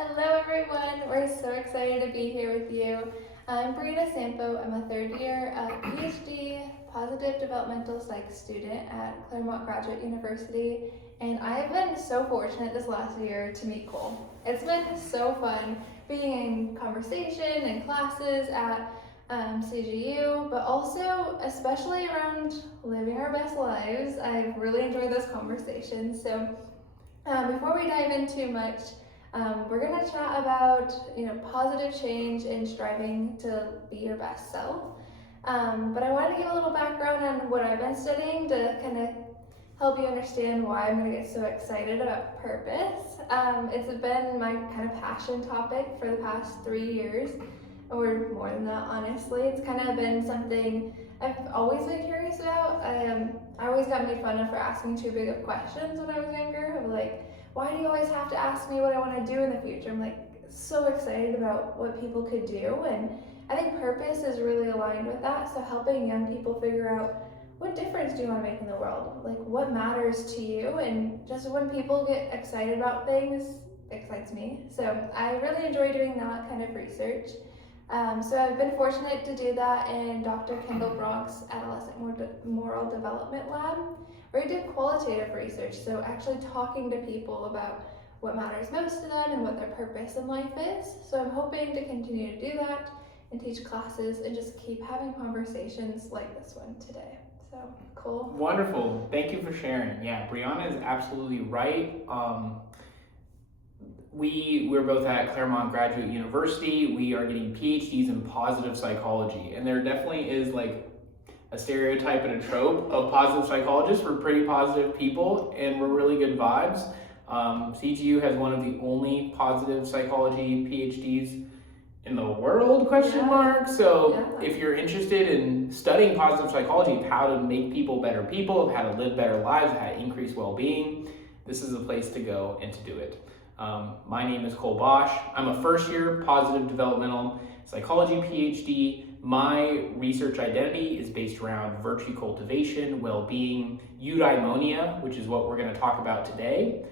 Hello everyone, we're so excited to be here with you. I'm Breanna Sampo. I'm a third year PhD positive developmental psych student at Claremont Graduate University, and I've been so fortunate this last year to meet Cole. It's been so fun being in conversation and classes at CGU, but also especially around living our best lives. I've really enjoyed those conversations. So before we dive in too much, we're going to chat about positive change and striving to be your best self. But I wanted to give a little background on what I've been studying to kind of help you understand why I'm going to get so excited about purpose. It's been my kind of passion topic for the past 3 years, or more than that, honestly. It's kind of been something I've always been curious about. I always got made fun of for asking too big of questions when I was younger, of like, why do you always have to ask me what I want to do in the future? I'm like so excited about what people could do, and I think purpose is really aligned with that. So helping young people figure out what difference do you want to make in the world? Like what matters to you? And just when people get excited about things, it excites me. So I really enjoy doing that kind of research. So I've been fortunate to do that in Dr. Kendall Brock's Adolescent Moral Development Lab, where we did qualitative research, so actually talking to people about what matters most to them and what their purpose in life is. So I'm hoping to continue to do that and teach classes and just keep having conversations like this one today. So cool. Wonderful. Thank you for sharing. Yeah, Breanna is absolutely right. We're both at Claremont Graduate University. We are getting PhDs in positive psychology, and there definitely is like a stereotype and a trope of positive psychologists. We're pretty positive people, and we're really good vibes. CGU has one of the only positive psychology PhDs in the world, question mark. So if you're interested in studying positive psychology, of how to make people better people, of how to live better lives, how to increase well-being, this is a place to go and to do it. My name is Cole Baisch. I'm a first year positive developmental psychology PhD. My research identity is based around virtue cultivation, well-being, eudaimonia, which is what we're going to talk about today.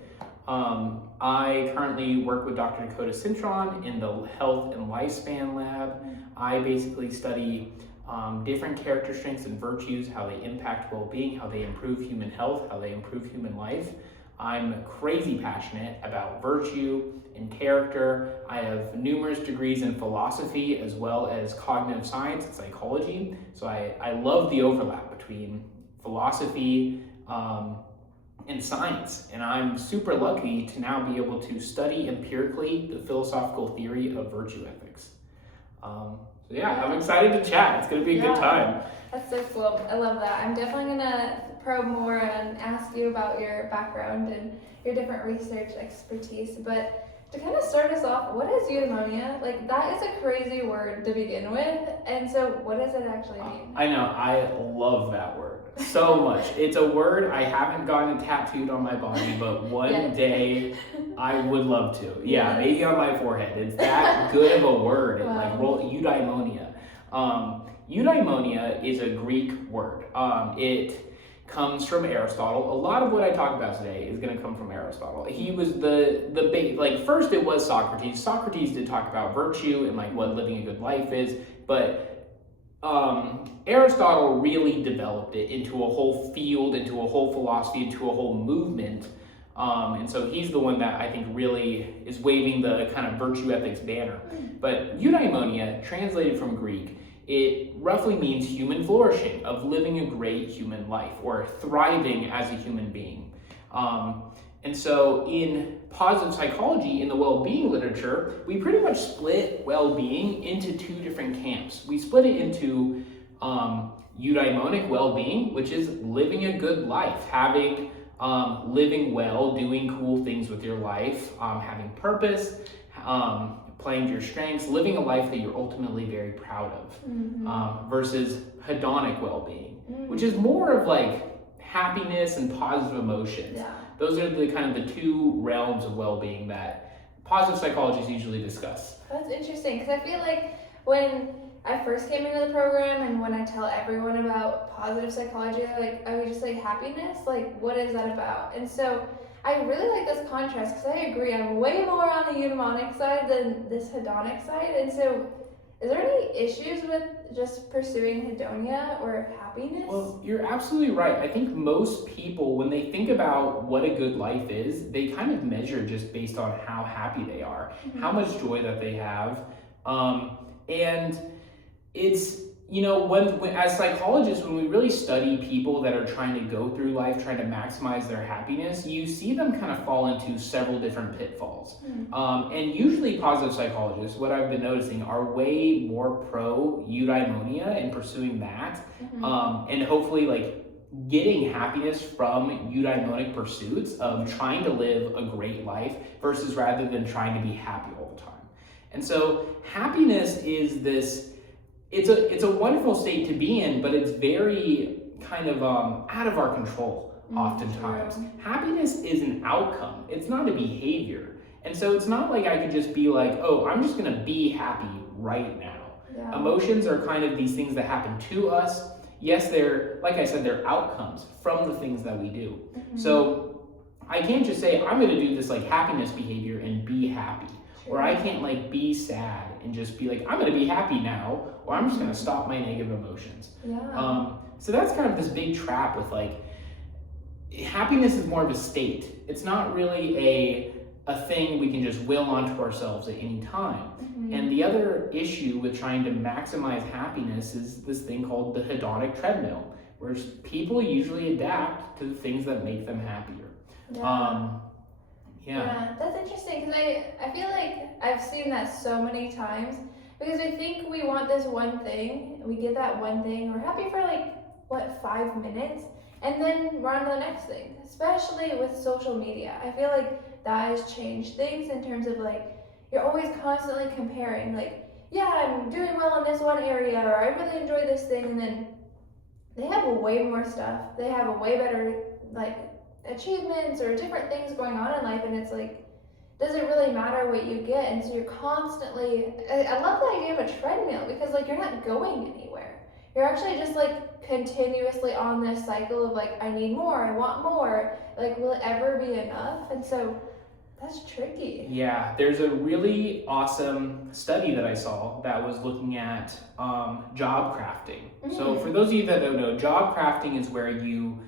I currently work with Dr. Dakota Cintron in the Health and Lifespan Lab. I basically study different character strengths and virtues, how they impact well-being, how they improve human health, how they improve human life. I'm crazy passionate about virtue and character. I have numerous degrees in philosophy as well as cognitive science and psychology. So I love the overlap between philosophy and science. And I'm super lucky to now be able to study empirically the philosophical theory of virtue ethics. I'm excited to chat. It's going to be a good time. That's so cool. I love that. I'm definitely going to probe more and ask you about your background and your different research expertise. But to kind of start us off, what is eudaimonia? Like, that is a crazy word to begin with. And so what does it actually mean? I know. I love that word so much. It's a word I haven't gotten tattooed on my body, but one day I would love to. Yeah, maybe on my forehead. It's that good of a word. Wow. Like eudaimonia. Eudaimonia is a Greek word. It comes from Aristotle. A lot of what I talk about today is going to come from Aristotle. He was first it was Socrates. Socrates did talk about virtue and like what living a good life is, but Aristotle really developed it into a whole field, into a whole philosophy, into a whole movement. And so he's the one that I think really is waving the kind of virtue ethics banner. But eudaimonia, translated from Greek, it roughly means human flourishing, of living a great human life, or thriving as a human being. And so in positive psychology, in the well-being literature, we pretty much split well-being into two different camps. We split it into eudaimonic well-being, which is living a good life, living well, doing cool things with your life, having purpose, playing to your strengths, living a life that you're ultimately very proud of, versus hedonic well-being, which is more of like happiness and positive emotions. Yeah. Those are the kind of the two realms of well-being that positive psychologists usually discuss. That's interesting, because I feel like when I first came into the program and when I tell everyone about positive psychology, I would just say happiness, like what is that about? And so I really like this contrast because I agree. I'm way more on the eudaimonic side than this hedonic side. And so, is there any issues with just pursuing hedonia or happiness? Well, you're absolutely right. I think most people, when they think about what a good life is, they kind of measure just based on how happy they are, how much joy that they have. And it's, when as psychologists, when we really study people that are trying to go through life, trying to maximize their happiness, you see them kind of fall into several different pitfalls. And usually positive psychologists, what I've been noticing, are way more pro eudaimonia and pursuing that. And hopefully like getting happiness from eudaimonic pursuits of trying to live a great life versus rather than trying to be happy all the time. And so happiness is this, it's a wonderful state to be in, but it's very kind of out of our control oftentimes. Happiness is an outcome. It's not a behavior. And so it's not like I could just be like, oh, I'm just gonna be happy right now. Yeah. Emotions are kind of these things that happen to us. Yes, they're, like I said, they're outcomes from the things that we do. So I can't just say, I'm gonna do this like happiness behavior and be happy. Or I can't like be sad and just be like, I'm gonna be happy now, or I'm just gonna stop my negative emotions. So that's kind of this big trap with like, happiness is more of a state. It's not really a thing we can just will onto ourselves at any time. And the other issue with trying to maximize happiness is this thing called the hedonic treadmill, where people usually adapt to the things that make them happier. Yeah, that's interesting because I feel like I've seen that so many times because we think we want this one thing, we get that one thing, we're happy for like, 5 minutes, and then we're on to the next thing, especially with social media. I feel like that has changed things in terms of like, you're always constantly comparing, like, yeah, I'm doing well in this one area, or I really enjoy this thing, and then they have way more stuff, they have a way better, like, achievements or different things going on in life, and it's like, does it really matter what you get? And so you're constantly, I love the idea of a treadmill because like you're not going anywhere. You're actually just like continuously on this cycle of like, I need more, I want more, like will it ever be enough? And so that's tricky. Yeah, there's a really awesome study that I saw that was looking at job crafting. So for those of you that don't know, job crafting is where you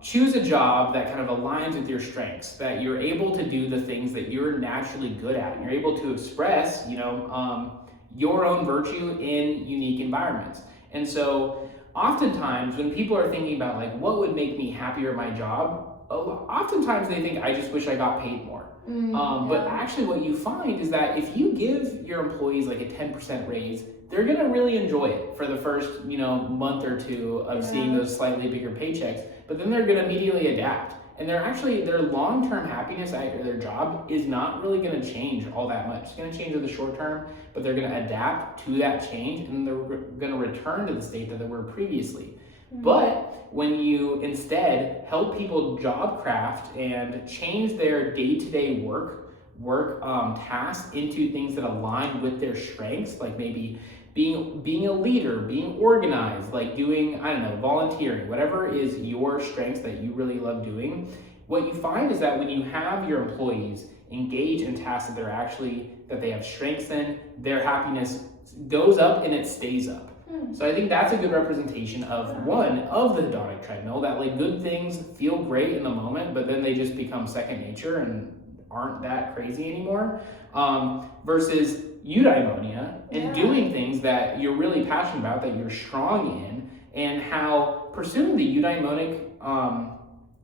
choose a job that kind of aligns with your strengths, that you're able to do the things that you're naturally good at, and you're able to express, your own virtue in unique environments. And so oftentimes when people are thinking about like, what would make me happier at my job, oftentimes they think, I just wish I got paid more. But actually what you find is that if you give your employees like a 10% raise, they're gonna really enjoy it for the first, month or two of seeing those slightly bigger paychecks, but then they're gonna immediately adapt. And their long-term happiness at their job is not really gonna change all that much. It's gonna change in the short term, but they're gonna adapt to that change and they're gonna return to the state that they were previously. But when you instead help people job craft and change their day-to-day work tasks into things that align with their strengths, like maybe being a leader, being organized, like doing, volunteering, whatever is your strengths that you really love doing, what you find is that when you have your employees engage in tasks that they have strengths in, their happiness goes up and it stays up. So I think that's a good representation of the hedonic treadmill, that like good things feel great in the moment, but then they just become second nature and aren't that crazy anymore, versus eudaimonia and doing things that you're really passionate about, that you're strong in, and how pursuing the eudaimonic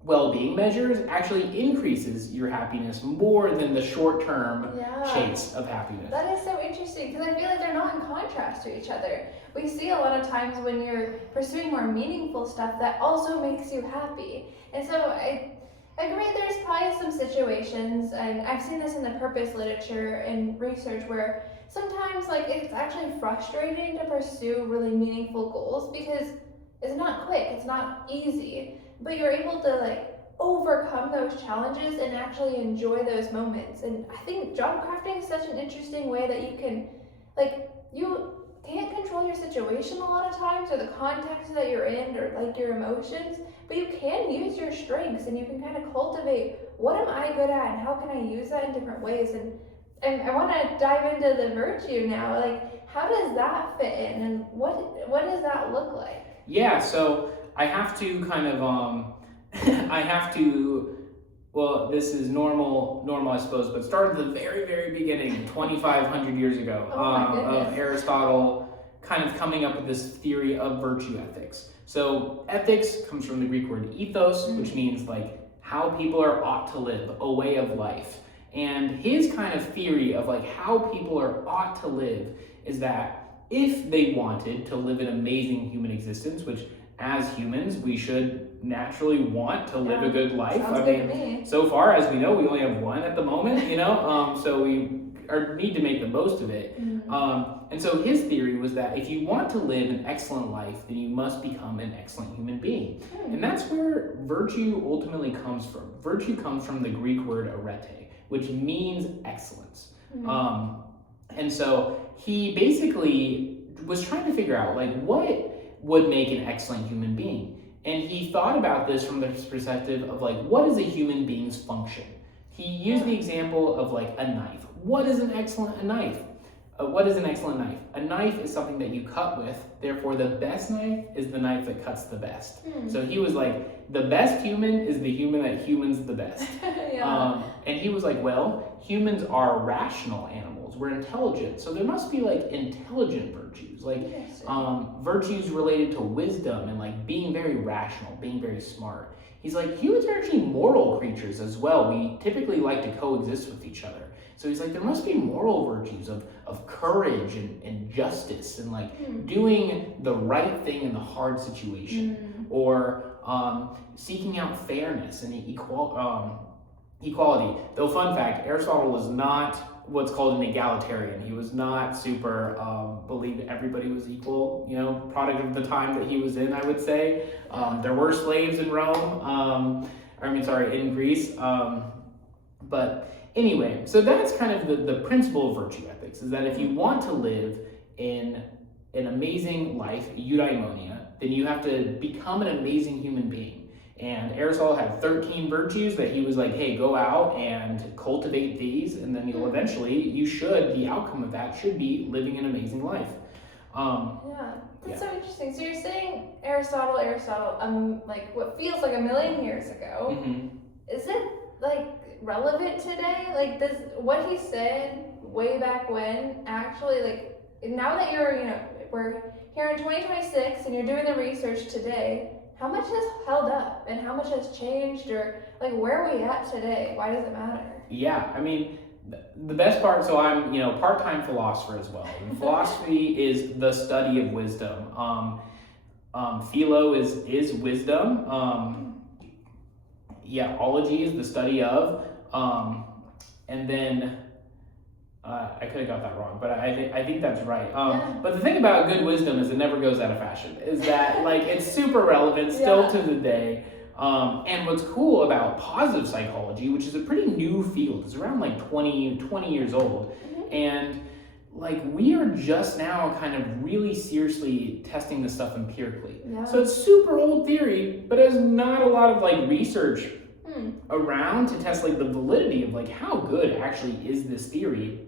well-being measures actually increases your happiness more than the short-term chase of happiness. That is so interesting because I feel like they're not in contrast to each other. We see a lot of times when you're pursuing more meaningful stuff that also makes you happy. And so I agree there's probably some situations, and I've seen this in the purpose literature and research, where sometimes like it's actually frustrating to pursue really meaningful goals because it's not quick, it's not easy, but you're able to like overcome those challenges and actually enjoy those moments. And I think job crafting is such an interesting way that you can can't control your situation a lot of times, or the context that you're in, or like your emotions, but you can use your strengths, and you can kind of cultivate, what am I good at and how can I use that in different ways? And I want to dive into the virtue now. Like, how does that fit in, and what does that look like? Yeah, so I have to kind of I have to, well, this is normal I suppose, but start at the very, very beginning, 2,500 years ago, of Aristotle kind of coming up with this theory of virtue ethics. So ethics comes from the Greek word ethos, which means like how people ought to live, a way of life. And his kind of theory of like how people ought to live is that if they wanted to live an amazing human existence, which as humans we should naturally want to live a good life. Sounds good to me. So far as we know, we only have one at the moment, so we need to make the most of it. And so his theory was that if you want to live an excellent life, then you must become an excellent human being. And that's where virtue ultimately comes from. Virtue comes from the Greek word arete, which means excellence. And so he basically was trying to figure out like what would make an excellent human being. And he thought about this from the perspective of like, what is a human being's function? He used the example of like a knife. What is an excellent knife? What is an excellent knife? A knife is something that you cut with, therefore the best knife is the knife that cuts the best. So he was like, the best human is the human that humans the best. And he was like, well, humans are rational animals. We're intelligent. So there must be like intelligent virtues, like virtues related to wisdom and like being very rational, being very smart. He's like, humans are actually moral creatures as well. We typically like to coexist with each other. So he's like, there must be moral virtues of courage and justice and like doing the right thing in the hard situation, or seeking out fairness and equality. Though fun fact, Aristotle was not what's called an egalitarian. He was not super believed everybody was equal, product of the time that he was in, I would say. There were slaves in Rome, in Greece. But anyway, so that's kind of the principle of virtue ethics, is that if you want to live in an amazing life, eudaimonia, then you have to become an amazing human being. And Aristotle had 13 virtues that he was like, hey, go out and cultivate these, and then the outcome of that should be living an amazing life. That's so interesting. So you're saying Aristotle, like what feels like 1,000,000 years ago, is it like relevant today? Like, does what he said way back when actually, like, now that we're here in 2026 and you're doing the research today, how much has held up and how much has changed, or like where are we at today? Why does it matter? Yeah, I mean, the best part, so I'm part-time philosopher as well. And philosophy is the study of wisdom. Philo is wisdom. Ology is the study of, and then I could have got that wrong, but I think that's right. But the thing about good wisdom is it never goes out of fashion. Is that like it's super relevant still to the day. And what's cool about positive psychology, which is a pretty new field, it's around like 20 years old, and like we are just now kind of really seriously testing this stuff empirically. So it's super old theory, but there's not a lot of like research around to test like the validity of like how good actually is this theory.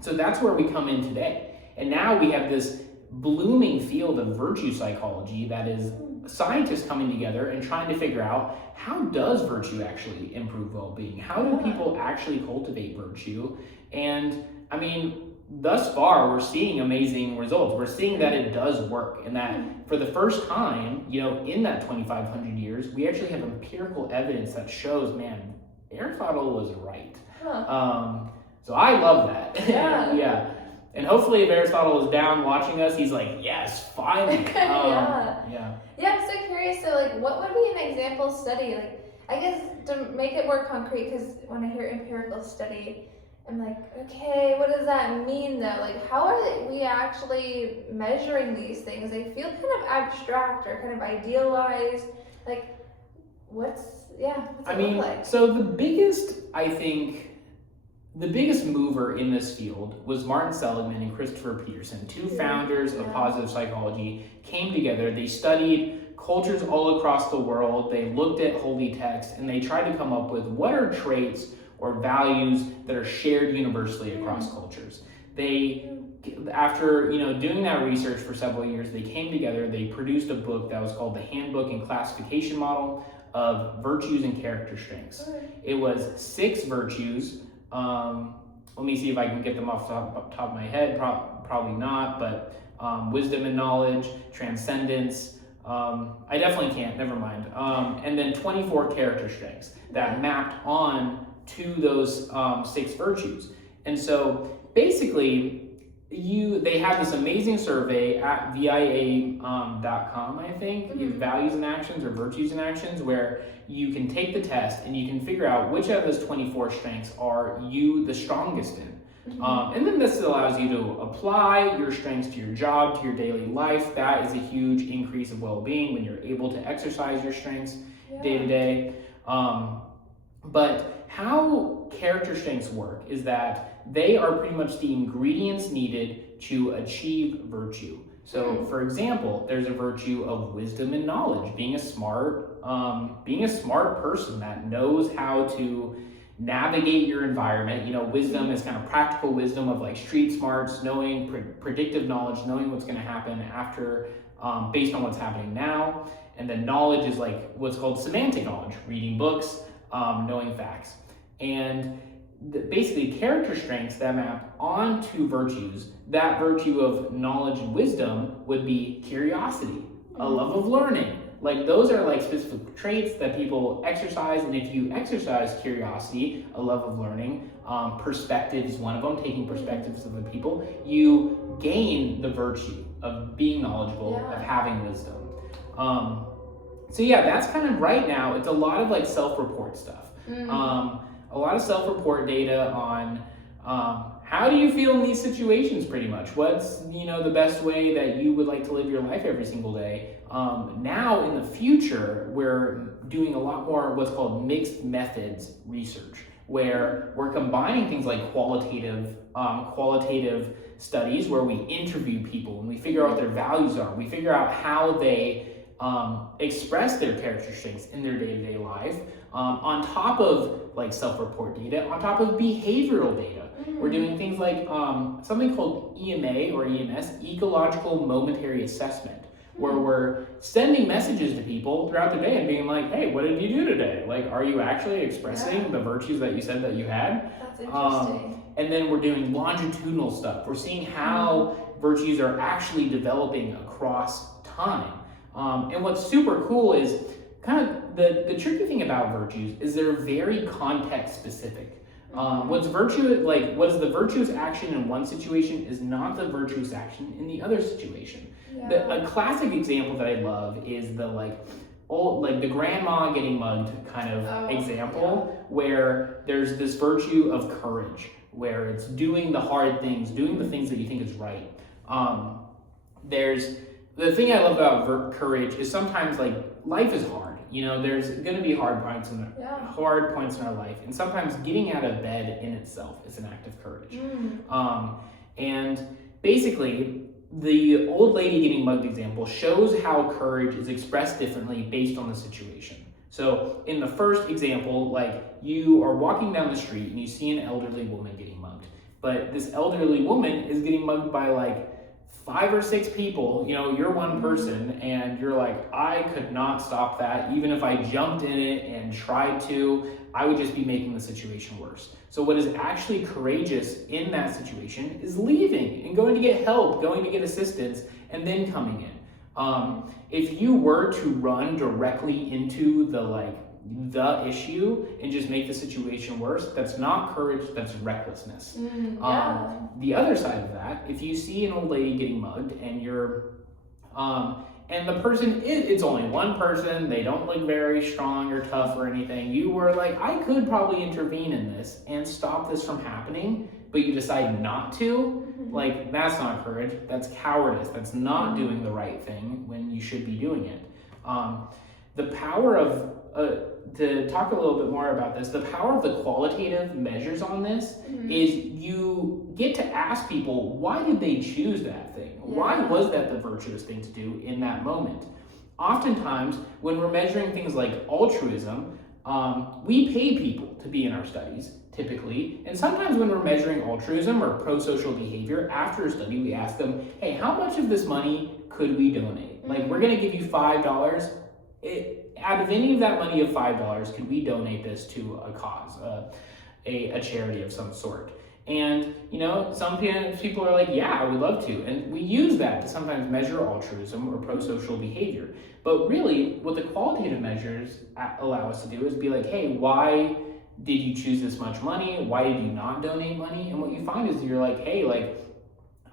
So that's where we come in today. And now we have this blooming field of virtue psychology that is scientists coming together and trying to figure out, how does virtue actually improve well-being? How do people actually cultivate virtue? And I mean, thus far, we're seeing amazing results. We're seeing that it does work, and that for the first time, in that 2,500 years, we actually have empirical evidence that shows, man, Aristotle was right. So I love that. And hopefully if Aristotle is down watching us, he's like, yes, finally. I'm so curious. So like, what would be an example study? Like, I guess to make it more concrete, because when I hear empirical study, I'm like, okay, what does that mean though? Like, how are we actually measuring these things? They feel kind of abstract or kind of idealized. Like, what's it look like? So the biggest, I think, the biggest mover in this field was Martin Seligman and Christopher Peterson, two founders of positive psychology, came together. They studied cultures all across the world. They looked at holy texts, and they tried to come up with what are traits or values that are shared universally across cultures. They, after doing that research for several years, they came together. They produced a book that was called the Handbook and Classification Model of Virtues and Character Strengths. It was 6 virtues. Let me see if I can get them off the top of my head. Probably not, but wisdom and knowledge, transcendence. I definitely can't, never mind. And then 24 character strengths that mapped on to those 6 virtues. And so basically, they have this amazing survey at VIA.com, I think, Values and Actions or Virtues and Actions, where you can take the test and you can figure out which of those 24 strengths are you the strongest in. And then this allows you to apply your strengths to your job, to your daily life. That is a huge increase of well-being when you're able to exercise your strengths day to day. But how character strengths work is that they are pretty much the ingredients needed to achieve virtue. So, for example, there's a virtue of wisdom and knowledge, being a smart person that knows how to navigate your environment. Wisdom is kind of practical wisdom of like street smarts, knowing predictive knowledge, knowing what's going to happen after, based on what's happening now. And then knowledge is like what's called semantic knowledge, reading books, knowing facts. And basically character strengths that map onto virtues. That virtue of knowledge and wisdom would be curiosity, a love of learning. Like those are like specific traits that people exercise, and if you exercise curiosity, a love of learning, perspective is one of them, taking perspectives of the people, you gain the virtue of being knowledgeable, of having wisdom. So yeah, that's kind of right now, it's a lot of like self-report stuff. A lot of self-report data on how do you feel in these situations pretty much. What's the best way that you would like to live your life every single day. Now in the future, we're doing a lot more what's called mixed methods research, where we're combining things like qualitative studies where we interview people and we figure out what their values are. We figure out how they express their character strengths in their day-to-day life, on top of like self-report data, on top of behavioral data. We're doing things like something called EMA or EMS, ecological momentary assessment, where we're sending messages to people throughout the day and being like, hey, what did you do today? Like, are you actually expressing the virtues that you said that you had? That's interesting. And then we're doing longitudinal stuff. We're seeing how virtues are actually developing across time. And what's super cool is kind of the tricky thing about virtues is they're very context specific. What is the virtuous action in one situation is not the virtuous action in the other situation. A classic example that I love is the grandma getting mugged kind of example, where there's this virtue of courage, where it's doing the hard things, doing the things that you think is right. The thing I love about courage is sometimes like life is hard. There's going to be hard points in our life, and sometimes getting out of bed in itself is an act of courage. And basically, the old lady getting mugged example shows how courage is expressed differently based on the situation. So in the first example, like you are walking down the street and you see an elderly woman getting mugged, but this elderly woman is getting mugged by like 5 or 6 people. You're one person and you're like, I could not stop that. Even if I jumped in it and tried to, I would just be making the situation worse. So what is actually courageous in that situation is leaving and going to get help, going to get assistance, and then coming in. If you were to run directly into the issue and just make the situation worse, that's not courage, that's recklessness. The other side of that, if you see an old lady getting mugged and you're and the person it's only one person, they don't look very strong or tough or anything, you were like, I could probably intervene in this and stop this from happening, but you decide not to, like that's not courage, that's cowardice, that's not doing the right thing when you should be doing it. The power of to talk a little bit more about this, the power of the qualitative measures on this is you get to ask people, why did they choose that thing? Why was that the virtuous thing to do in that moment? Oftentimes, when we're measuring things like altruism, we pay people to be in our studies, typically. And sometimes when we're measuring altruism or pro-social behavior, after a study, we ask them, hey, how much of this money could we donate? Like, we're going to give you $5. Out of any of that money of $5, could we donate this to a cause, a charity of some sort? And, you know, some people are like, yeah, I would love to. And we use that to sometimes measure altruism or pro-social behavior. But really, what the qualitative measures allow us to do is be like, hey, why did you choose this much money? Why did you not donate money? And what you find is you're like, hey, like,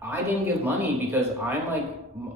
I didn't give money because I'm like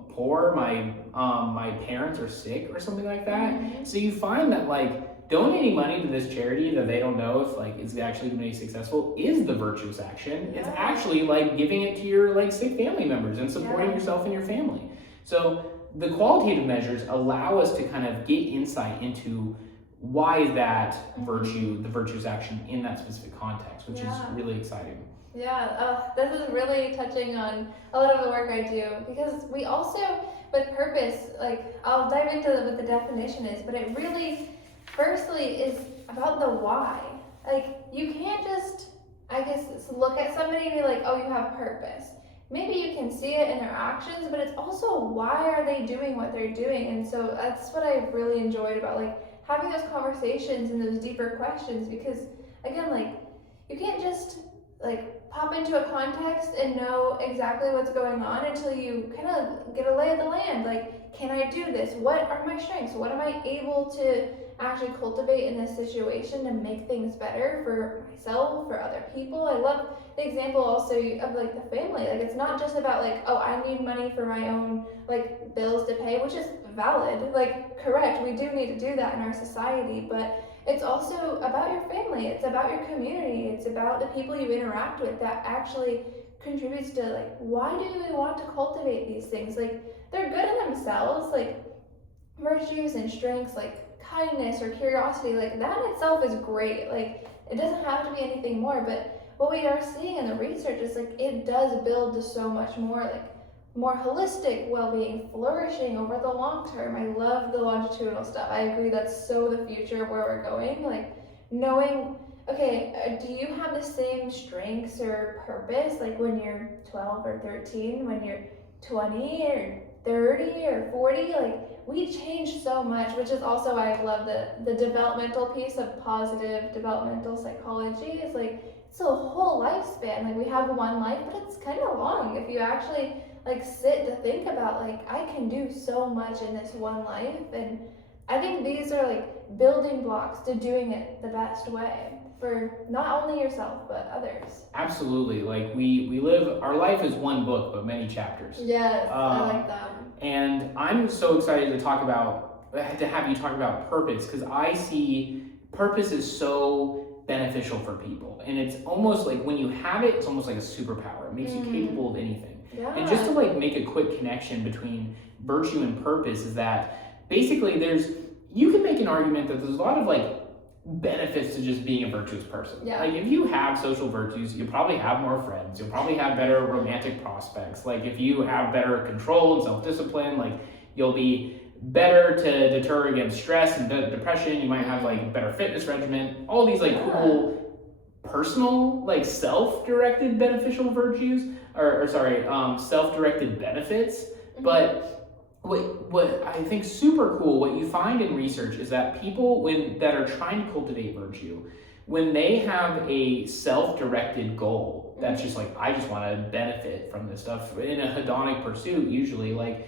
poor, my parents are sick or something like that. So you find that like donating money to this charity that they don't know if like is actually going to be successful is the virtuous action. It's actually like giving it to your like sick family members and supporting yourself and your family. So the qualitative measures allow us to kind of get insight into why is that virtue, the virtuous action in that specific context, which is really exciting. Yeah, this is really touching on a lot of the work I do, because we also, with purpose, like I'll dive into what the definition is, but it really, firstly, is about the why. Like, you can't just, I guess, look at somebody and be like, oh, you have purpose. Maybe you can see it in their actions, but it's also why are they doing what they're doing? And so that's what I've really enjoyed about like having those conversations and those deeper questions, because again, like, you can't just like pop into a context and know exactly what's going on until you kind of get a lay of the land. Like, can I do this? What are my strengths? What am I able to actually cultivate in this situation to make things better for myself, for other people? I love the example also of like the family. Like, it's not just about like, oh, I need money for my own like bills to pay, which is valid, like correct, we do need to do that in our society, but it's also about your family, it's about your community, it's about the people you interact with that actually contributes to like, why do we want to cultivate these things? Like, they're good in themselves, like virtues and strengths like kindness or curiosity, like that in itself is great. Like, it doesn't have to be anything more, but what we are seeing in the research is like it does build to so much more, like more holistic well-being, flourishing over the long term. I love the longitudinal stuff. I agree, that's so the future of where we're going. Like, knowing, okay, do you have the same strengths or purpose like when you're 12 or 13, when you're 20 or 30 or 40? Like, we change so much, which is also why I love the developmental piece of positive developmental psychology. Is like, it's a whole lifespan. Like, we have one life, but it's kind of long if you actually like sit to think about like, I can do so much in this one life. And I think these are like building blocks to doing it the best way for not only yourself but others. Absolutely. Like, we live, our life is one book but many chapters. Yes, I like that. And I'm so excited to have you talk about purpose, because I see purpose is so beneficial for people, and it's almost like when you have it, it's almost like a superpower. It makes you capable of anything. And just to like make a quick connection between virtue and purpose is that basically you can make an argument that there's a lot of like benefits to just being a virtuous person. Like, if you have social virtues, you'll probably have more friends, you'll probably have better romantic prospects. Like, if you have better control and self-discipline, like, you'll be better to deter against stress and depression. You might have like better fitness regimen, all these like cool personal, like self-directed beneficial virtues, or self-directed benefits. But what I think super cool, what you find in research is that people that are trying to cultivate virtue, when they have a self-directed goal, that's just like, I just want to benefit from this stuff in a hedonic pursuit, usually, like,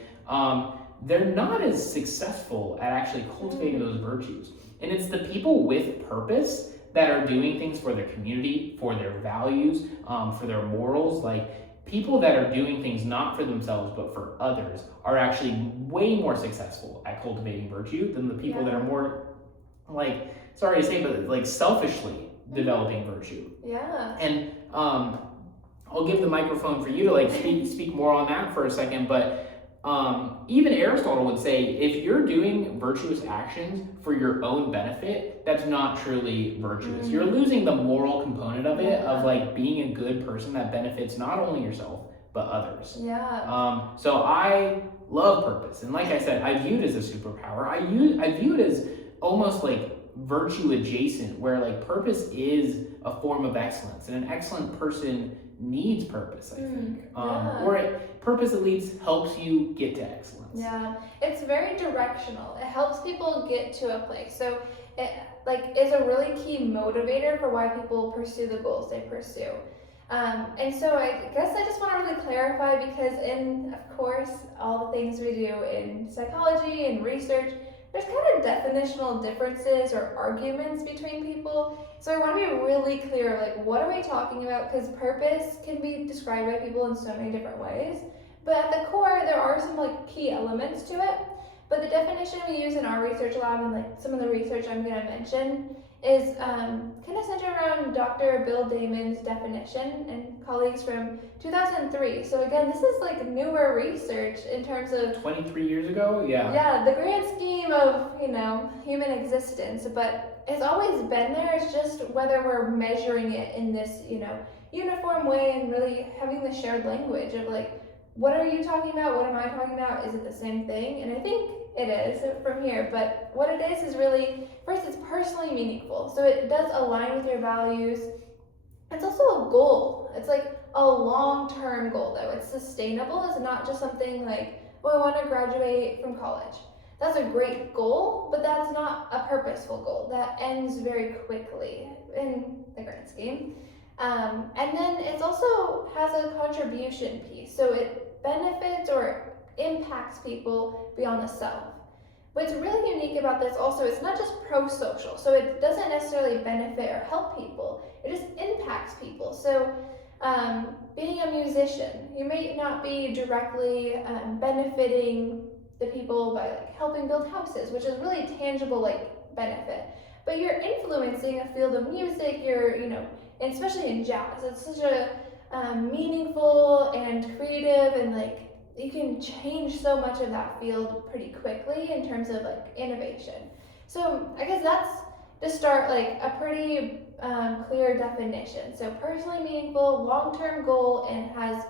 they're not as successful at actually cultivating those virtues. And it's the people with purpose that are doing things for their community, for their values, for their morals. Like, people that are doing things not for themselves but for others are actually way more successful at cultivating virtue than the people that are more, like, sorry to say, but like selfishly developing virtue. And I'll give the microphone for you to like speak more on that for a second, but Even Aristotle would say if you're doing virtuous actions for your own benefit, that's not truly virtuous. You're losing the moral component of it, of like being a good person that benefits not only yourself but others. So I love purpose, and like I said, I view it as a superpower. I view it as almost like virtue adjacent, where like purpose is a form of excellence, and an excellent person needs purpose, I think. Purpose at least helps you get to excellence. Yeah, it's very directional. It helps people get to a place. So it like is a really key motivator for why people pursue the goals they pursue. And so I guess I just want to really clarify, because in, of course, all the things we do in psychology and research, there's kind of definitional differences or arguments between people. So I want to be really clear, like, what are we talking about? Because purpose can be described by people in so many different ways. But at the core, there are some like key elements to it. But the definition we use in our research lab, and like some of the research I'm going to mention, is kind of centered around Dr. Bill Damon's definition and colleagues from 2003. So again, this is like newer research in terms of 23 years ago. Yeah, the grand scheme of, you know, human existence, but it's always been there. It's just whether we're measuring it in this, you know, uniform way and really having the shared language of like, what are you talking about? What am I talking about? Is it the same thing? And I think it is from here, but what it is really, first, it's personally meaningful. So it does align with your values. It's also a goal. It's like a long-term goal though. It's sustainable. It's not just something like, well, I want to graduate from college. That's a great goal, but that's not a purposeful goal. That ends very quickly in the grand scheme. And then it also has a contribution piece. So it benefits or impacts people beyond the self. What's really unique about this also, it's not just pro-social. So it doesn't necessarily benefit or help people. It just impacts people. So being a musician, you may not be directly benefiting the people by like helping build houses, which is really tangible like benefit. But you're influencing a field of music. You're, you know, and especially in jazz, it's such a meaningful and creative, and like you can change so much of that field pretty quickly in terms of like innovation. So I guess that's to start like a pretty clear definition. So personally meaningful, long-term goal, and has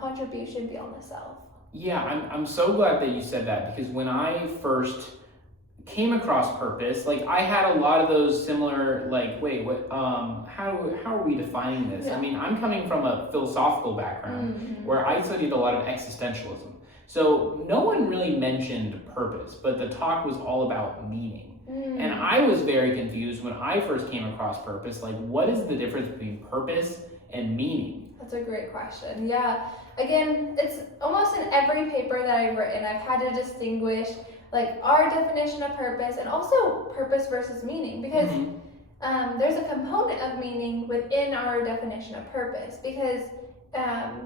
contribution beyond the self. Yeah, I'm so glad that you said that, because when I first came across purpose, like I had a lot of those similar like, wait, what how are we defining this? I mean, I'm coming from a philosophical background where I studied a lot of existentialism. So no one really mentioned purpose, but the talk was all about meaning. And I was very confused when I first came across purpose, like what is the difference between purpose and meaning? That's a great question. Yeah, again, it's almost in every paper that I've written, I've had to distinguish like our definition of purpose and also purpose versus meaning, because there's a component of meaning within our definition of purpose, because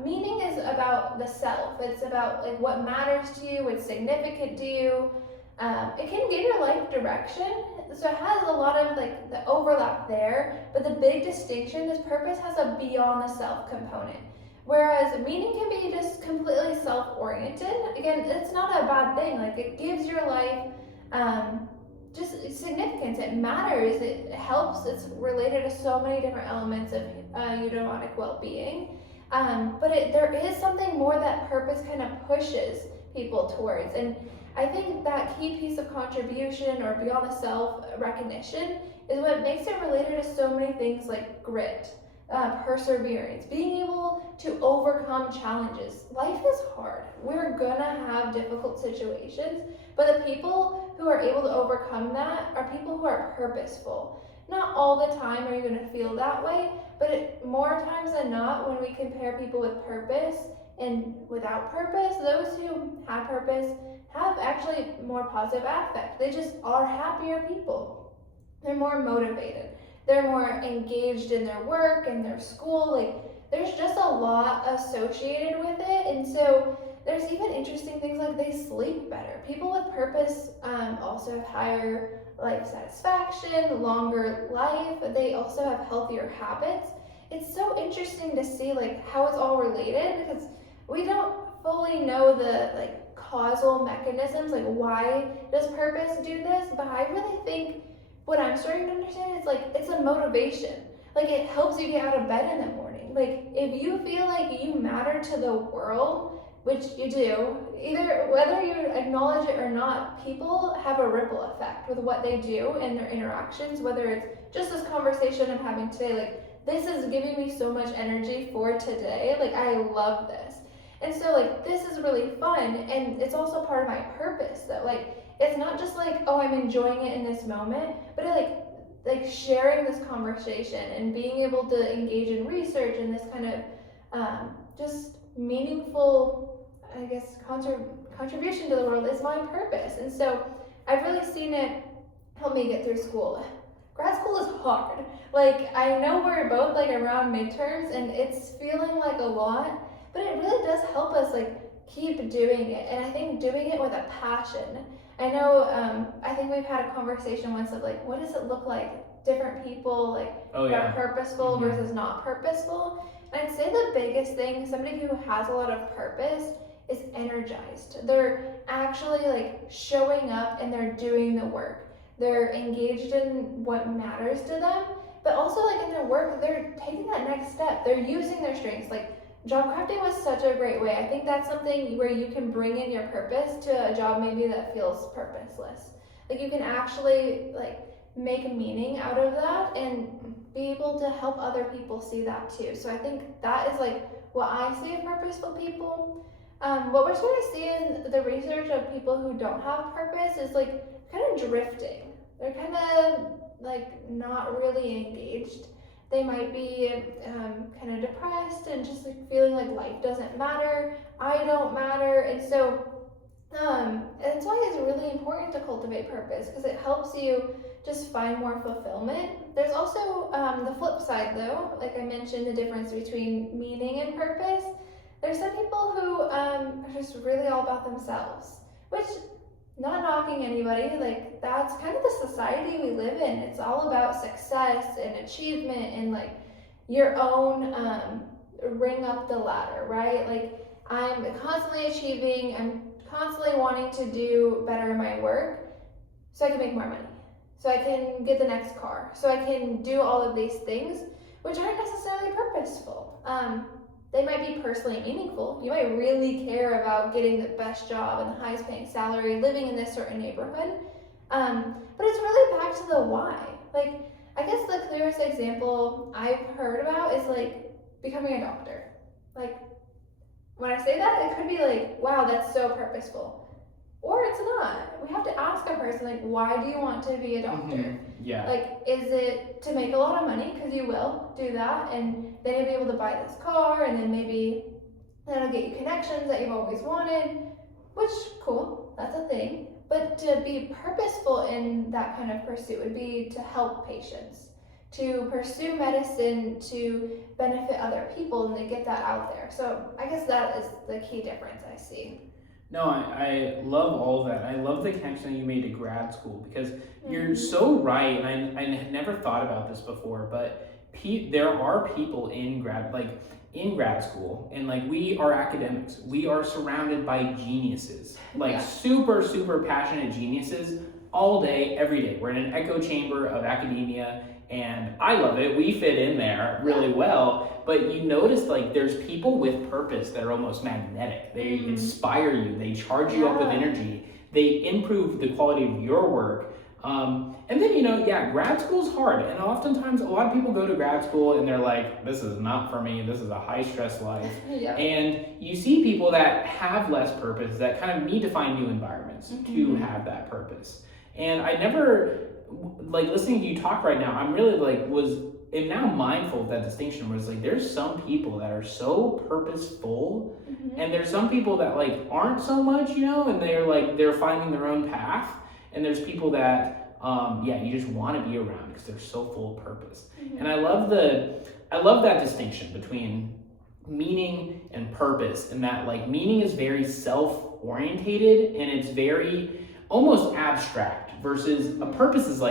meaning is about the self. It's about like what matters to you, what's significant to you. It can give your life direction, so it has a lot of like the overlap there, but the big distinction is purpose has a beyond the self component. Whereas meaning can be just completely self-oriented. Again, it's not a bad thing. Like it gives your life just significance. It matters. It helps. It's related to so many different elements of eudaimonic well-being. But there is something more that purpose kind of pushes people towards. And I think that key piece of contribution or beyond the self recognition is what makes it related to so many things like grit. Perseverance, being able to overcome challenges. Life is hard. We're gonna have difficult situations, but the people who are able to overcome that are people who are purposeful. Not all the time are you gonna feel that way, but more times than not, when we compare people with purpose and without purpose, those who have purpose have actually more positive affect. They just are happier people. They're more motivated. They're more engaged in their work and their school. Like there's just a lot associated with it. And so there's even interesting things like they sleep better. People with purpose also have higher life satisfaction, longer life. They also have healthier habits. It's so interesting to see like how it's all related, because we don't fully know the like causal mechanisms, like why does purpose do this? But I really think what I'm starting to understand is like it's a motivation. Like it helps you get out of bed in the morning. Like if you feel like you matter to the world, which you do, either whether you acknowledge it or not, people have a ripple effect with what they do in their interactions, whether it's just this conversation I'm having today, like this is giving me so much energy for today. Like I love this. And so like this is really fun, and it's also part of my purpose though. Like it's not just like, oh, I'm enjoying it in this moment, but like sharing this conversation and being able to engage in research and this kind of just meaningful, I guess, contribution to the world is my purpose. And so I've really seen it help me get through school. Grad school is hard. Like I know we're both like around midterms and it's feeling like a lot, but it really does help us like keep doing it. And I think doing it with a passion. I know, I think we've had a conversation once of like, what does it look like? Different people like are purposeful versus not purposeful. And I'd say the biggest thing, somebody who has a lot of purpose is energized. They're actually like showing up and they're doing the work. They're engaged in what matters to them, but also like in their work, they're taking that next step. They're using their strengths. Like job crafting was such a great way. I think that's something where you can bring in your purpose to a job maybe that feels purposeless. Like you can actually like make meaning out of that and be able to help other people see that too. So I think that is like what I see of purposeful people. What we're starting to see in the research of people who don't have purpose is like kind of drifting. They're kind of like not really engaged. They might be kind of depressed and just like feeling like life doesn't matter, I don't matter. And so that's why it's really important to cultivate purpose, because it helps you just find more fulfillment. There's also the flip side though, like I mentioned, the difference between meaning and purpose. There's some people who are just really all about themselves, which, not knocking anybody, like that's kind of the society we live in. It's all about success and achievement and like your own ring up the ladder, right? Like I'm constantly achieving, I'm constantly wanting to do better in my work so I can make more money, so I can get the next car, so I can do all of these things, which aren't necessarily purposeful. They might be personally meaningful. You might really care about getting the best job and the highest paying salary, living in this certain neighborhood. But it's really back to the why. Like, I guess the clearest example I've heard about is like becoming a doctor. Like, when I say that, it could be like, wow, that's so purposeful. Or it's not. We have to ask a person, like, why do you want to be a doctor? Yeah. Like, is it to make a lot of money? Because you will do that, and then you'll be able to buy this car, and then maybe that'll get you connections that you've always wanted, which, cool, that's a thing. But to be purposeful in that kind of pursuit would be to help patients, to pursue medicine, to benefit other people, and to get that out there. So I guess that is the key difference I see. No, I love all that. I love the connection that you made to grad school, because you're so right. And I had never thought about this before, but there are people in grad school, and like we are academics. We are surrounded by geniuses, like super, super passionate geniuses all day, every day. We're in an echo chamber of academia, and I love it. We fit in there really well. But you notice like there's people with purpose that are almost magnetic. They inspire you. They charge you up with energy. They improve the quality of your work. And then, grad school's hard. And oftentimes a lot of people go to grad school and they're like, this is not for me. This is a high stress life. And you see people that have less purpose, that kind of need to find new environments to have that purpose. And I never, like listening to you talk right now, I'm really am now mindful of that distinction, where it's like there's some people that are so purposeful and there's some people that like aren't so much, and they're finding their own path, and there's people that you just want to be around because they're so full of purpose. And I love that distinction between meaning and purpose, and that like meaning is very self-orientated and it's very almost abstract, versus a purpose is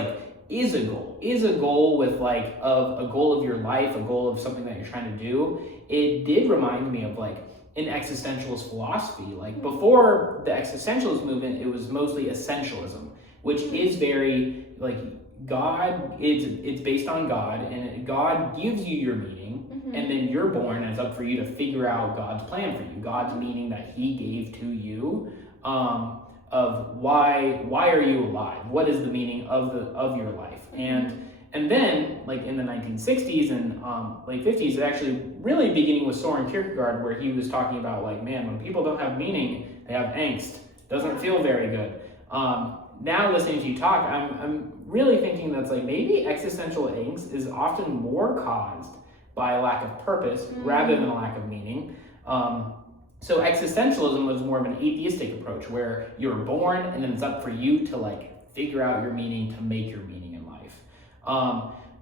a goal with like of a goal of your life, a goal of something that you're trying to do. It did remind me of like in existentialist philosophy. Like before the existentialist movement, it was mostly essentialism, which is very like God. It's based on God, and God gives you your meaning, and then you're born, and it's up for you to figure out God's plan for you, God's meaning that He gave to you. Of why are you alive? What is the meaning of your life? And then, like in the 1960s and late 50s, it actually really beginning with Soren Kierkegaard, where he was talking about like, man, when people don't have meaning, they have angst. Doesn't feel very good. Now listening to you talk, I'm really thinking that's like maybe existential angst is often more caused by a lack of purpose rather than a lack of meaning. So existentialism was more of an atheistic approach where you're born and then it's up for you to like figure out your meaning, to make your meaning in life.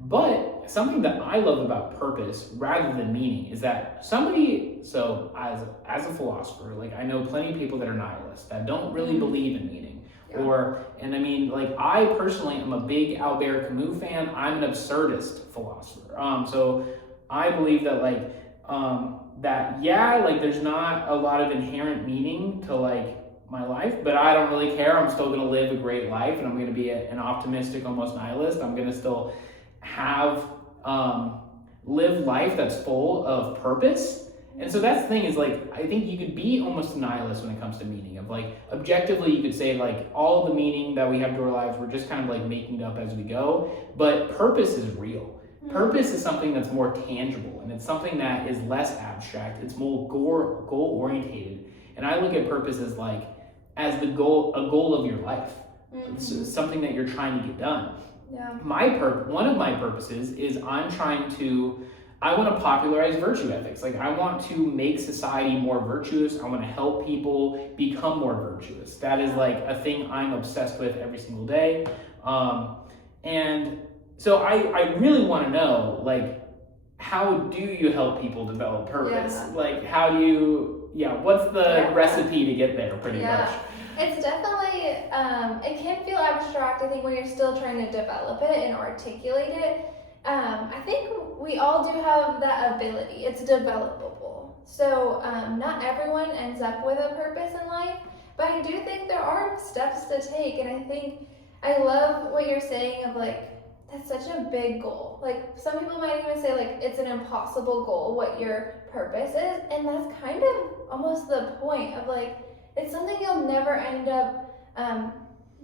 But something that I love about purpose rather than meaning is that so as a philosopher, like I know plenty of people that are nihilists, that don't really believe in meaning. And I mean, like I personally am a big Albert Camus fan. I'm an absurdist philosopher. So I believe that like, like there's not a lot of inherent meaning to like my life, but I don't really care. I'm still going to live a great life, and I'm going to be an optimistic, almost nihilist. I'm going to still have live life that's full of purpose. And so that's the thing is like, I think you could be almost a nihilist when it comes to meaning of like, objectively you could say like all the meaning that we have to our lives, we're just kind of like making it up as we go, but purpose is real. Purpose is something that's more tangible, and it's something that is less abstract. It's more goal orientated. And I look at purpose as like, as a goal of your life. It's something that you're trying to get done. Yeah. One of my purposes is I want to popularize virtue ethics. Like I want to make society more virtuous. I want to help people become more virtuous. That is like a thing I'm obsessed with every single day. And so I really want to know, like, how do you help people develop purpose? Yeah. Like, how do you, what's the recipe to get there, pretty much? It's definitely, it can feel abstract, I think, when you're still trying to develop it and articulate it. I think we all do have that ability. It's developable. So not everyone ends up with a purpose in life, but I do think there are steps to take. And I think I love what you're saying of like, that's such a big goal. Like some people might even say like it's an impossible goal what your purpose is, and that's kind of almost the point of like it's something you'll never end up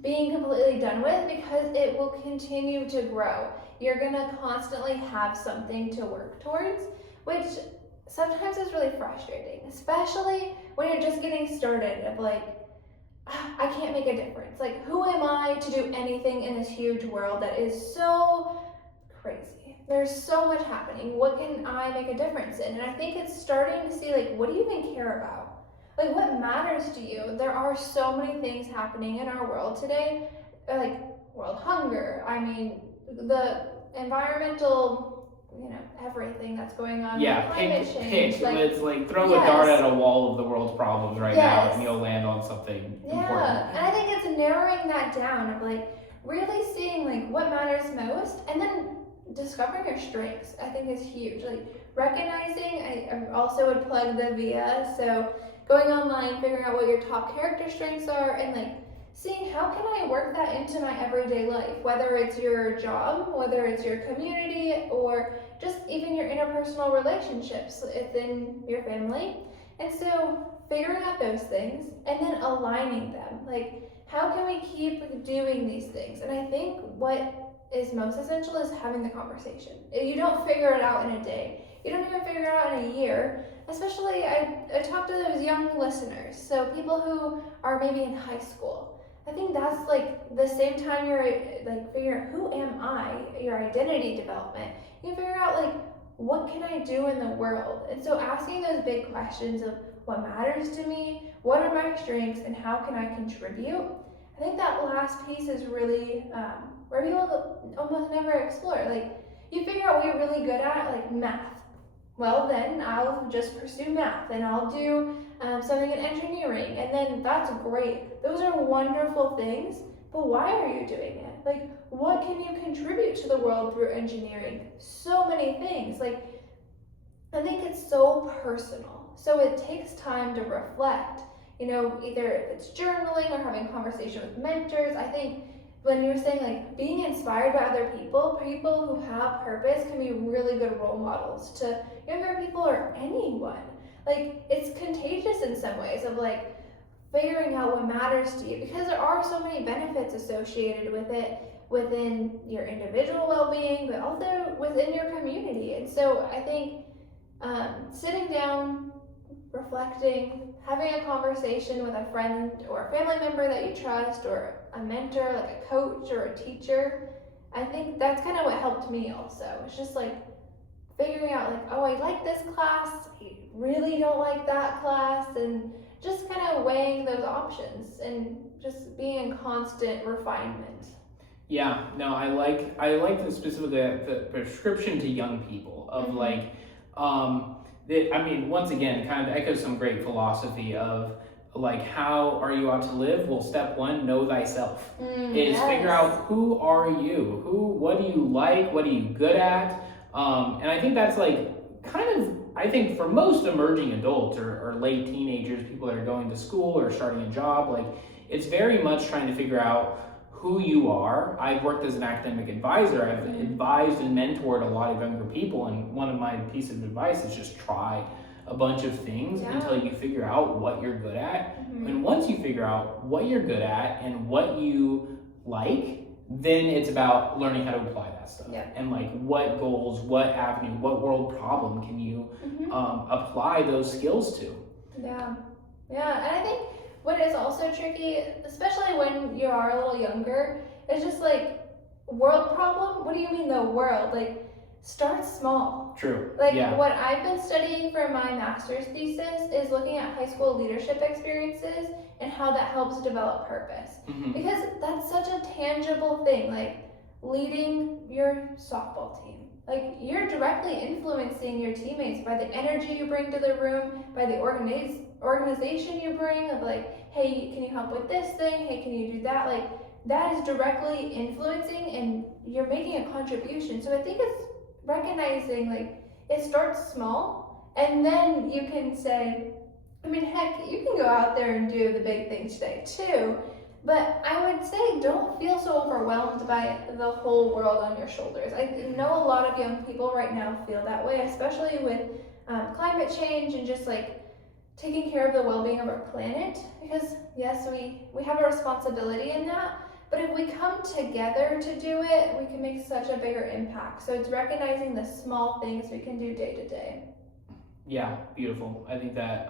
being completely done with because it will continue to grow. You're gonna constantly have something to work towards, which sometimes is really frustrating, especially when you're just getting started of like, I can't make a difference. Like, who am I to do anything in this huge world that is so crazy? There's so much happening. What can I make a difference in? And I think it's starting to see, like, what do you even care about? Like, what matters to you? There are so many things happening in our world today, like world hunger. I mean, the environmental, everything that's going on. Climate change. It's like throw a dart at a wall of the world's problems right now, and you'll land on something important. And I think it's narrowing that down of like really seeing like what matters most, and then discovering your strengths. I think is huge. Like recognizing. I also would plug the VIA. So going online, figuring out what your top character strengths are, and like seeing how can I work that into my everyday life, whether it's your job, whether it's your community, or just even your interpersonal relationships within your family. And so figuring out those things and then aligning them. Like, how can we keep doing these things? And I think what is most essential is having the conversation. You don't figure it out in a day. You don't even figure it out in a year. Especially, I talk to those young listeners, so people who are maybe in high school. I think that's like the same time you're like figuring out who am I, your identity development. You figure out like what can I do in the world, and so asking those big questions of what matters to me, what are my strengths, and how can I contribute. I think that last piece is really where people almost never explore. Like you figure out what you're really good at, like math. Well, then I'll just pursue math and I'll do something in engineering, and then that's great. Those are wonderful things, but why are you doing it? Like, what can you contribute to the world through engineering? So many things. Like, I think it's so personal. So it takes time to reflect. Either if it's journaling or having conversation with mentors. I think when you're saying like being inspired by other people who have purpose can be really good role models to younger people or anyone. Like it's contagious in some ways of like figuring out what matters to you, because there are so many benefits associated with it within your individual well-being, but also within your community. And so I think sitting down, reflecting, having a conversation with a friend or a family member that you trust, or a mentor like a coach or a teacher, I think that's kind of what helped me also. It's just like figuring out like, oh, I like this class, I really don't like that class, and just kind of weighing those options and just being in constant refinement. Yeah, no, I like specifically the prescription to young people of like, once again, kind of echoes some great philosophy of like, how are you ought to live? Well, step one, know thyself. Is figure out who are you, what do you like, what are you good at, and I think that's like kind of, I think for most emerging adults or late teenagers, people that are going to school or starting a job, like it's very much trying to figure out who you are. I've worked as an academic advisor. I've advised and mentored a lot of younger people, and one of my pieces of advice is just try a bunch of things until you figure out what you're good at. And once you figure out what you're good at and what you like, then it's about learning how to apply that stuff. And like what goals, what avenue, what world problem can you apply those skills to. And I think what is also tricky, especially when you are a little younger, is just like, world problem? What do you mean the world? Like, start small. True. Like what I've been studying for my master's thesis is looking at high school leadership experiences and how that helps develop purpose. Because that's such a tangible thing, like leading your softball team. Like you're directly influencing your teammates by the energy you bring to the room, by the organization you bring of like, hey, can you help with this thing? Hey, can you do that? Like that is directly influencing and you're making a contribution. So I think it's recognizing like it starts small, and then you can say, I mean, heck, you can go out there and do the big things today too, but I would say don't feel so overwhelmed by the whole world on your shoulders. I know a lot of young people right now feel that way, especially with climate change and just like taking care of the well-being of our planet, because yes, we have a responsibility in that. But if we come together to do it, we can make such a bigger impact. So it's recognizing the small things we can do day to day. Yeah, beautiful. I think that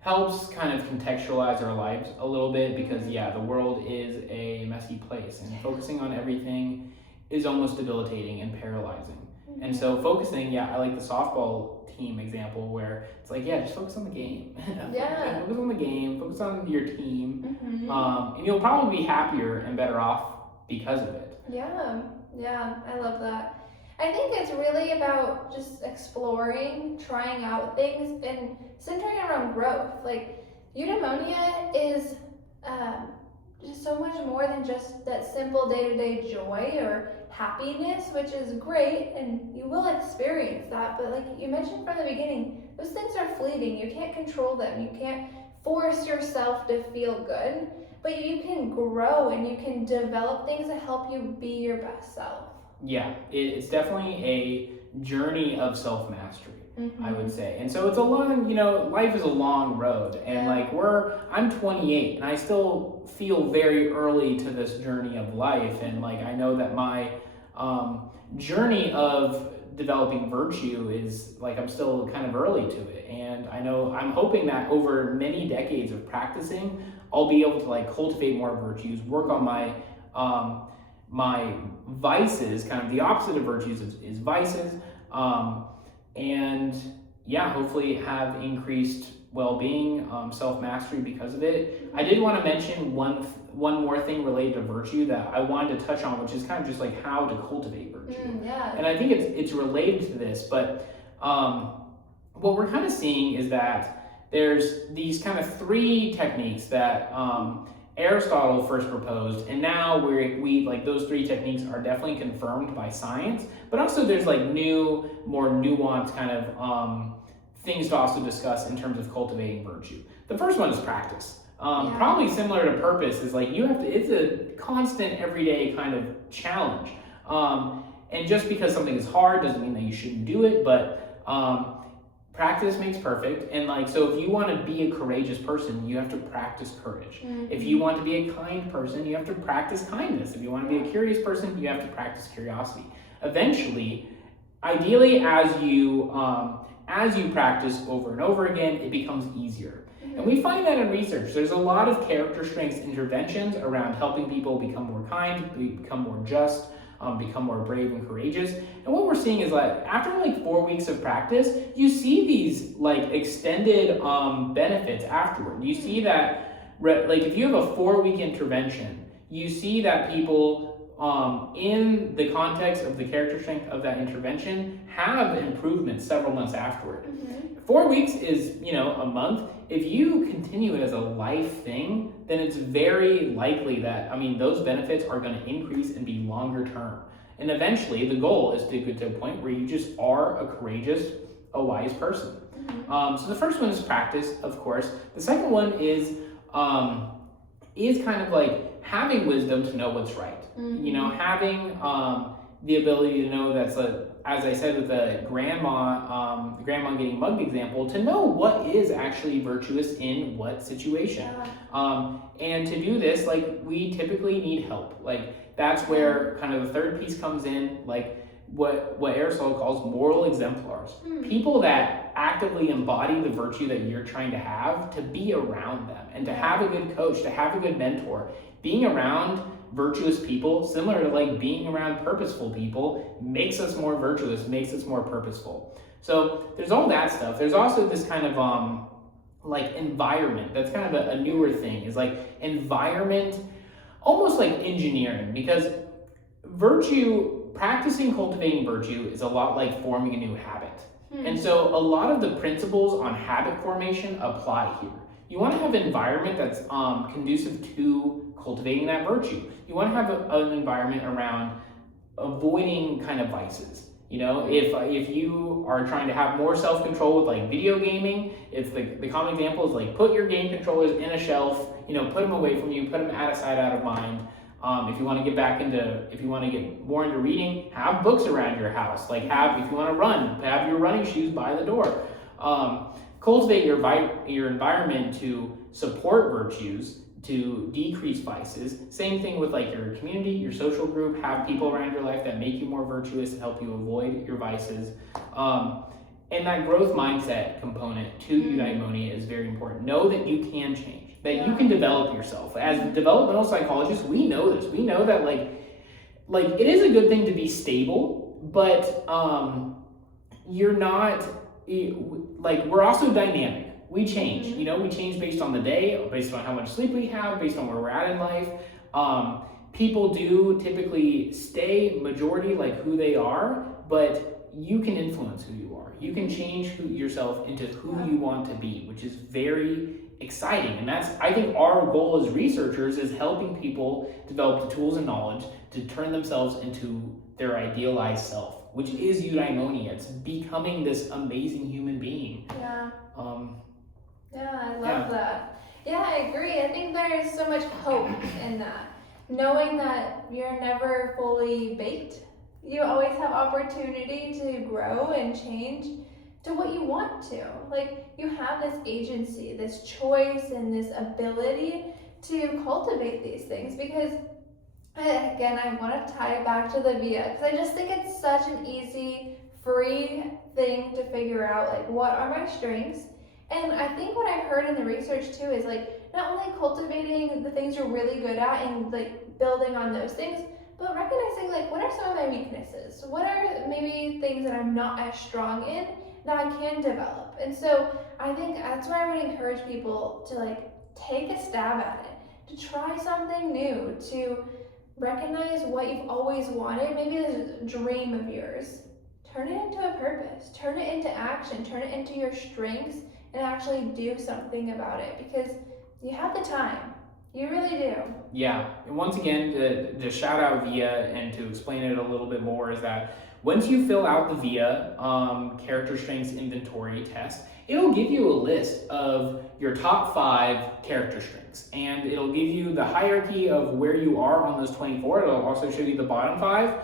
helps kind of contextualize our lives a little bit, because the world is a messy place, and focusing on everything is almost debilitating and paralyzing. And so focusing, I like the softball team example where it's like, just focus on the game. Focus on the game, focus on your team, and you'll probably be happier and better off because of it. I love that. I think it's really about just exploring, trying out things, and centering around growth. Like Eudaimonia is just so much more than just that simple day-to-day joy or happiness, which is great, and you will experience that. But like you mentioned from the beginning, those things are fleeting. You can't control them. You can't force yourself to feel good, but you can grow and you can develop things that help you be your best self. It's definitely a journey of self-mastery, I would say. And so it's a long, life is a long road, and I'm 28 and I still feel very early to this journey of life. And like, I know that my journey of developing virtue is like, I'm still kind of early to it. And I'm hoping that over many decades of practicing, I'll be able to like cultivate more virtues, work on my vices, kind of the opposite of virtues is vices, and hopefully have increased well-being, self-mastery because of it. I did want to mention one more thing related to virtue that I wanted to touch on, which is kind of just like how to cultivate virtue. And I think it's related to this, but what we're kind of seeing is that there's these kind of three techniques that Aristotle first proposed, and now we like those three techniques are definitely confirmed by science, but also there's like new, more nuanced kind of things to also discuss in terms of cultivating virtue. The first one is practice. Yeah. Probably similar to purpose is like it's a constant everyday kind of challenge. And just because something is hard doesn't mean that you shouldn't do it, but practice makes perfect. And like, so if you want to be a courageous person, you have to practice courage. Mm-hmm. If you want to be a kind person, you have to practice kindness. If you want to be a curious person, you have to practice curiosity. Eventually, ideally, as you practice over and over again, it becomes easier. And we find that in research. There's a lot of character strengths interventions around helping people become more kind, become more just, become more brave and courageous. And what we're seeing is that after like 4 weeks of practice, you see these like extended benefits afterward. You see that like if you have a 4-week intervention, you see that people in the context of the character strength of that intervention have improvements several months afterward. 4 weeks is, a month. If you continue it as a life thing, then it's very likely that, those benefits are going to increase and be longer term. And eventually, the goal is to get to a point where you just are a courageous, a wise person. So the first one is practice, of course. The second one is kind of like having wisdom to know what's right. Having the ability to know that's as I said with the grandma getting mugged example, to know what is actually virtuous in what situation. And to do this, like, we typically need help. Like, that's where kind of the third piece comes in, like what Aristotle calls moral exemplars. People that actively embody the virtue that you're trying to have, to be around them and to have a good coach, to have a good mentor. Being around virtuous people, similar to like being around purposeful people, makes us more virtuous, makes us more purposeful. So there's all that stuff. There's also this kind of like environment. That's kind of a newer thing, is like environment, almost like engineering, because practicing cultivating virtue is a lot like forming a new habit. And so a lot of the principles on habit formation apply here. You want to have an environment that's conducive to cultivating that virtue. You want to have an environment around avoiding kind of vices. If you are trying to have more self-control with like video gaming, it's the common example is like put your game controllers in a shelf, put them away from you, put them out of sight, out of mind. If you want to get more into reading, have books around your house. Like if you want to run, have your running shoes by the door. Cultivate your environment to support virtues, to decrease vices. Same thing with like your community, your social group. Have people around your life that make you more virtuous and help you avoid your vices. And that growth mindset component to eudaimonia is very important. Know that you can change, that you can develop yourself. As developmental psychologists, we know this. We know that like it is a good thing to be stable, but you're not, like, we're also dynamic. We change, we change based on the day, based on how much sleep we have, based on where we're at in life. People do typically stay majority like who they are, but you can influence who you are. You can change yourself into who you want to be, which is very exciting. And that's, I think, our goal as researchers, is helping people develop the tools and knowledge to turn themselves into their idealized self, which is eudaimonia. It's becoming this amazing human being. I love that. Yeah, I agree. I think there's so much hope in that. Knowing that you're never fully baked. You always have opportunity to grow and change to what you want to. Like, you have this agency, this choice, and this ability to cultivate these things, because, again, I want to tie it back to the VIA, because I just think it's such an easy, free thing to figure out, like, what are my strengths? And I think what I've heard in the research too is like not only cultivating the things you're really good at and like building on those things, but recognizing like what are some of my weaknesses? What are maybe things that I'm not as strong in that I can develop? And so I think that's why I would encourage people to like take a stab at it, to try something new, to recognize what you've always wanted, maybe this dream of yours. Turn it into a purpose, turn it into action, turn it into your strengths, and actually do something about it, because you have the time. You really do. Yeah, and once again, to shout out VIA and to explain it a little bit more, is that once you fill out the VIA character strengths inventory test, it'll give you a list of your top 5 character strengths, and it'll give you the hierarchy of where you are on those 24. It'll also show you the bottom 5.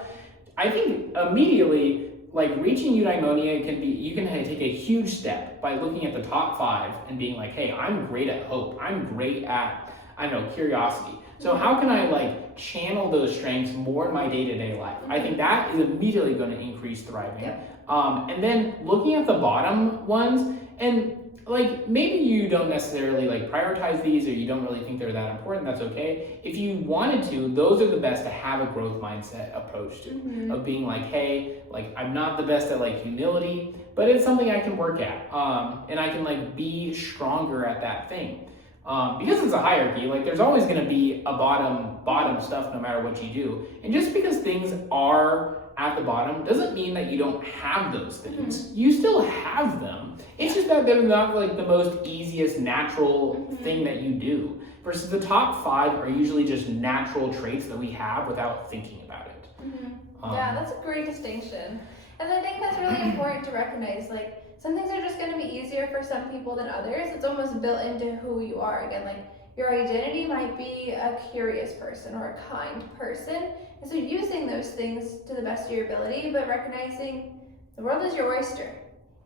I think immediately, like, reaching eudaimonia you can take a huge step by looking at the top 5 and being like, hey, I'm great at hope. I'm great at, I don't know, curiosity. So how can I like channel those strengths more in my day-to-day life? I think that is immediately going to increase thriving. Yep. And then looking at the bottom ones, and like maybe you don't necessarily like prioritize these, or you don't really think they're that important, that's okay. If you wanted to, those are the best to have a growth mindset approach to, of being like, hey, like I'm not the best at like humility, but it's something I can work at, and I can like be stronger at that thing. Because it's a hierarchy, like there's always going to be a bottom stuff no matter what you do. And just because things are at the bottom doesn't mean that you don't have those things. You still have them. It's just that they're not like the most easiest natural thing that you do. Versus the top 5 are usually just natural traits that we have without thinking about it. Yeah, that's a great distinction. And I think that's really important to recognize, like, some things are just going to be easier for some people than others. It's almost built into who you are. Again, like your identity might be a curious person or a kind person. And so using those things to the best of your ability, but recognizing the world is your oyster.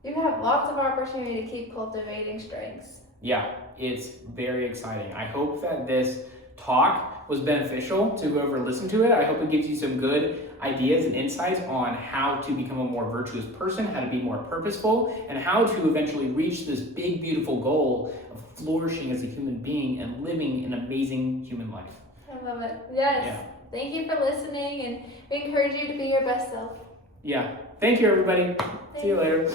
You have lots of opportunity to keep cultivating strengths. Yeah, it's very exciting. I hope that this talk was beneficial to whoever listened to it. I hope it gives you some good ideas and insights on how to become a more virtuous person, how to be more purposeful, and how to eventually reach this big, beautiful goal of flourishing as a human being and living an amazing human life. I love it. Yes. Yeah. Thank you for listening, and we encourage you to be your best self. Yeah. Thank you, everybody. See you later.